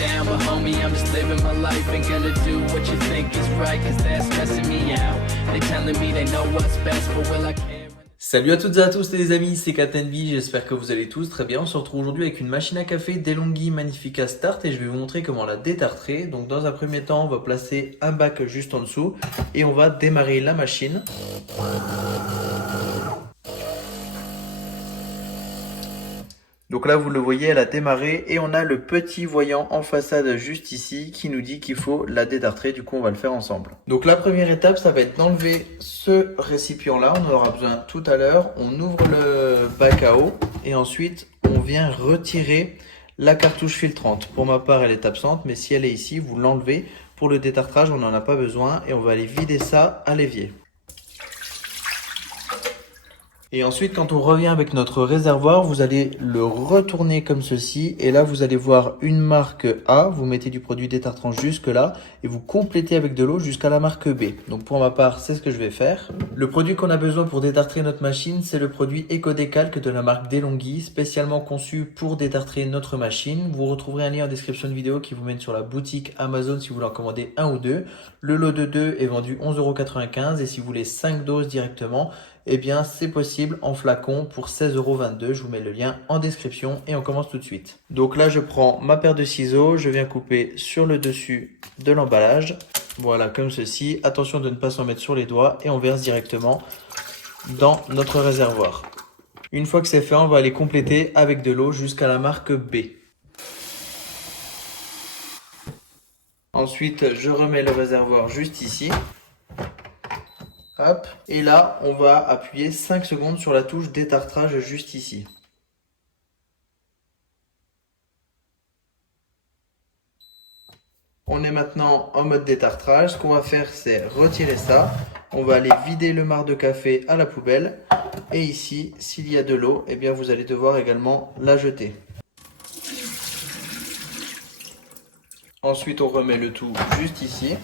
down, but homie, I'm just living my life. Ain't gonna do what you think is right, cause that's stressing me out. They telling me they know what's best, but will I care? Salut à toutes et à tous les amis, c'est Katenbi, j'espère que vous allez tous très bien. On se retrouve aujourd'hui avec une machine à café DeLonghi Magnifica Start et je vais vous montrer comment la détartrer. Donc dans un premier temps, on va placer un bac juste en dessous et on va démarrer la machine. Donc là, vous le voyez, elle a démarré et on a le petit voyant en façade juste ici qui nous dit qu'il faut la détartrer. Du coup, on va le faire ensemble. Donc la première étape, ça va être d'enlever ce récipient-là. On en aura besoin tout à l'heure. On ouvre le bac à eau et ensuite, on vient retirer la cartouche filtrante. Pour ma part, elle est absente, mais si elle est ici, vous l'enlevez. Pour le détartrage, on n'en a pas besoin et on va aller vider ça à l'évier. Et ensuite, quand on revient avec notre réservoir, vous allez le retourner comme ceci. Et là, vous allez voir une marque A. Vous mettez du produit détartrant jusque là. Et vous complétez avec de l'eau jusqu'à la marque B. Donc pour ma part, c'est ce que je vais faire. Le produit qu'on a besoin pour détartrer notre machine, c'est le produit EcoDécalque de la marque DeLonghi, spécialement conçu pour détartrer notre machine. Vous retrouverez un lien en description de vidéo qui vous mène sur la boutique Amazon si vous voulez en commander un ou deux. Le lot de 2 est vendu 11,95 € et si vous voulez 5 doses directement, eh bien c'est possible en flacon pour 16,22 €. Je vous mets le lien en description et on commence tout de suite. Donc là, je prends ma paire de ciseaux, je viens couper sur le dessus de l'emballage. Voilà, comme ceci. Attention de ne pas s'en mettre sur les doigts et on verse directement dans notre réservoir. Une fois que c'est fait, on va aller compléter avec de l'eau jusqu'à la marque B. Ensuite, je remets le réservoir juste ici. Hop. Et là, on va appuyer 5 secondes sur la touche détartrage juste ici. On est maintenant en mode détartrage. Ce qu'on va faire, c'est retirer ça. On va aller vider le marc de café à la poubelle. Et ici, s'il y a de l'eau, eh bien vous allez devoir également la jeter. Ensuite, on remet le tout juste ici.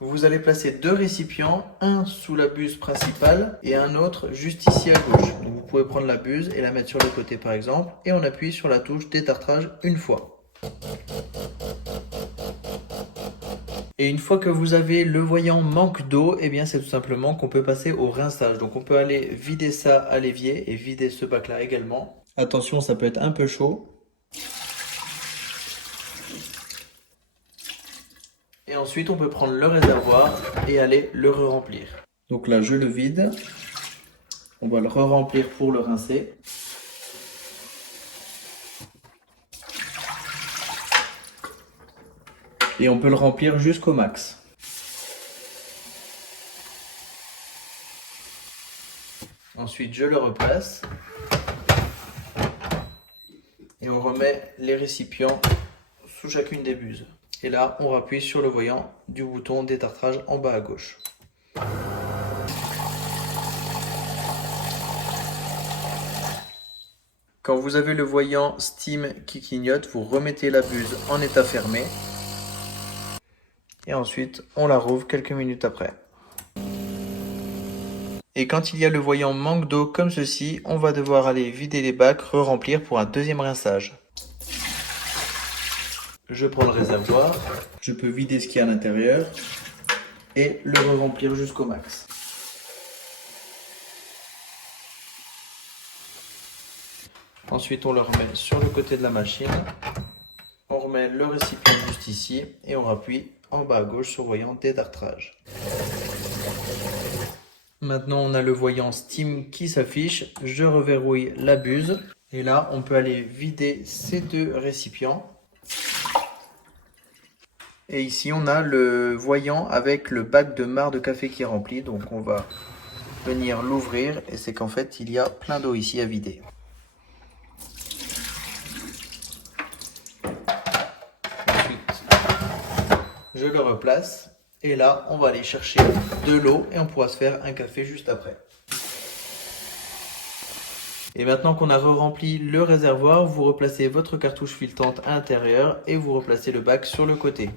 Vous allez placer deux récipients, un sous la buse principale et un autre juste ici à gauche. Donc vous pouvez prendre la buse et la mettre sur le côté par exemple. Et on appuie sur la touche détartrage une fois. Et une fois que vous avez le voyant manque d'eau, eh bien c'est tout simplement qu'on peut passer au rinçage. Donc on peut aller vider ça à l'évier et vider ce bac là également. Attention, ça peut être un peu chaud. Et ensuite, on peut prendre le réservoir et aller le re-remplir. Donc là, je le vide. On va le re-remplir pour le rincer. Et on peut le remplir jusqu'au max. Ensuite, je le replace. Et on remet les récipients sous chacune des buses. Et là, on appuie sur le voyant du bouton détartrage en bas à gauche. Quand vous avez le voyant Steam qui clignote, vous remettez la buse en état fermé. Et ensuite, on la rouvre quelques minutes après. Et quand il y a le voyant manque d'eau comme ceci, on va devoir aller vider les bacs, re-remplir pour un deuxième rinçage. Je prends le réservoir, je peux vider ce qu'il y a à l'intérieur et le re-remplir jusqu'au max. Ensuite, on le remet sur le côté de la machine. On remet le récipient juste ici et on appuie en bas à gauche sur le voyant détartrage. Maintenant, on a le voyant Steam qui s'affiche. Je reverrouille la buse et là, on peut aller vider ces deux récipients. Et ici, on a le voyant avec le bac de marc de café qui est rempli. Donc, on va venir l'ouvrir et c'est qu'en fait, il y a plein d'eau ici à vider. Ensuite, je le replace. Et là, on va aller chercher de l'eau et on pourra se faire un café juste après. Et maintenant qu'on a re-rempli le réservoir, vous replacez votre cartouche filtrante à l'intérieur et vous replacez le bac sur le côté.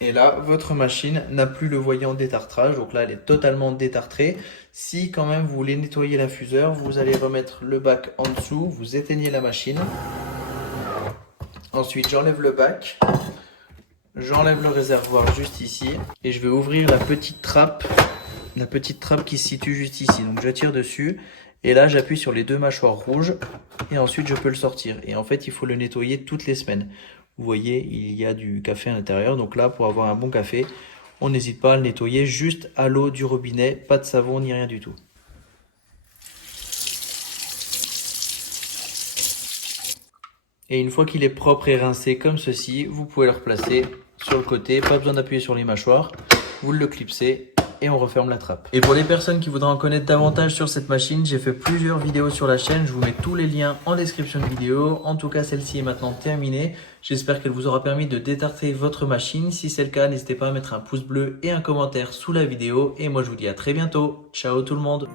Et là, votre machine n'a plus le voyant détartrage, donc là elle est totalement détartrée. Si quand même vous voulez nettoyer l'infuseur, vous allez remettre le bac en dessous, vous éteignez la machine. Ensuite, j'enlève le bac. J'enlève le réservoir juste ici. Et je vais ouvrir la petite trappe qui se situe juste ici. Donc j'attire dessus. Et là, j'appuie sur les deux mâchoires rouges. Et ensuite, je peux le sortir. Et en fait, il faut le nettoyer toutes les semaines. Vous voyez, il y a du café à l'intérieur. Donc là, pour avoir un bon café, on n'hésite pas à le nettoyer juste à l'eau du robinet. Pas de savon ni rien du tout. Et une fois qu'il est propre et rincé comme ceci, vous pouvez le replacer sur le côté. Pas besoin d'appuyer sur les mâchoires. Vous le clipsez et on referme la trappe. Et pour les personnes qui voudraient en connaître davantage sur cette machine, j'ai fait plusieurs vidéos sur la chaîne. Je vous mets tous les liens en description de vidéo. En tout cas, celle-ci est maintenant terminée. J'espère qu'elle vous aura permis de détartrer votre machine. Si c'est le cas, n'hésitez pas à mettre un pouce bleu et un commentaire sous la vidéo. Et moi, je vous dis à très bientôt. Ciao tout le monde!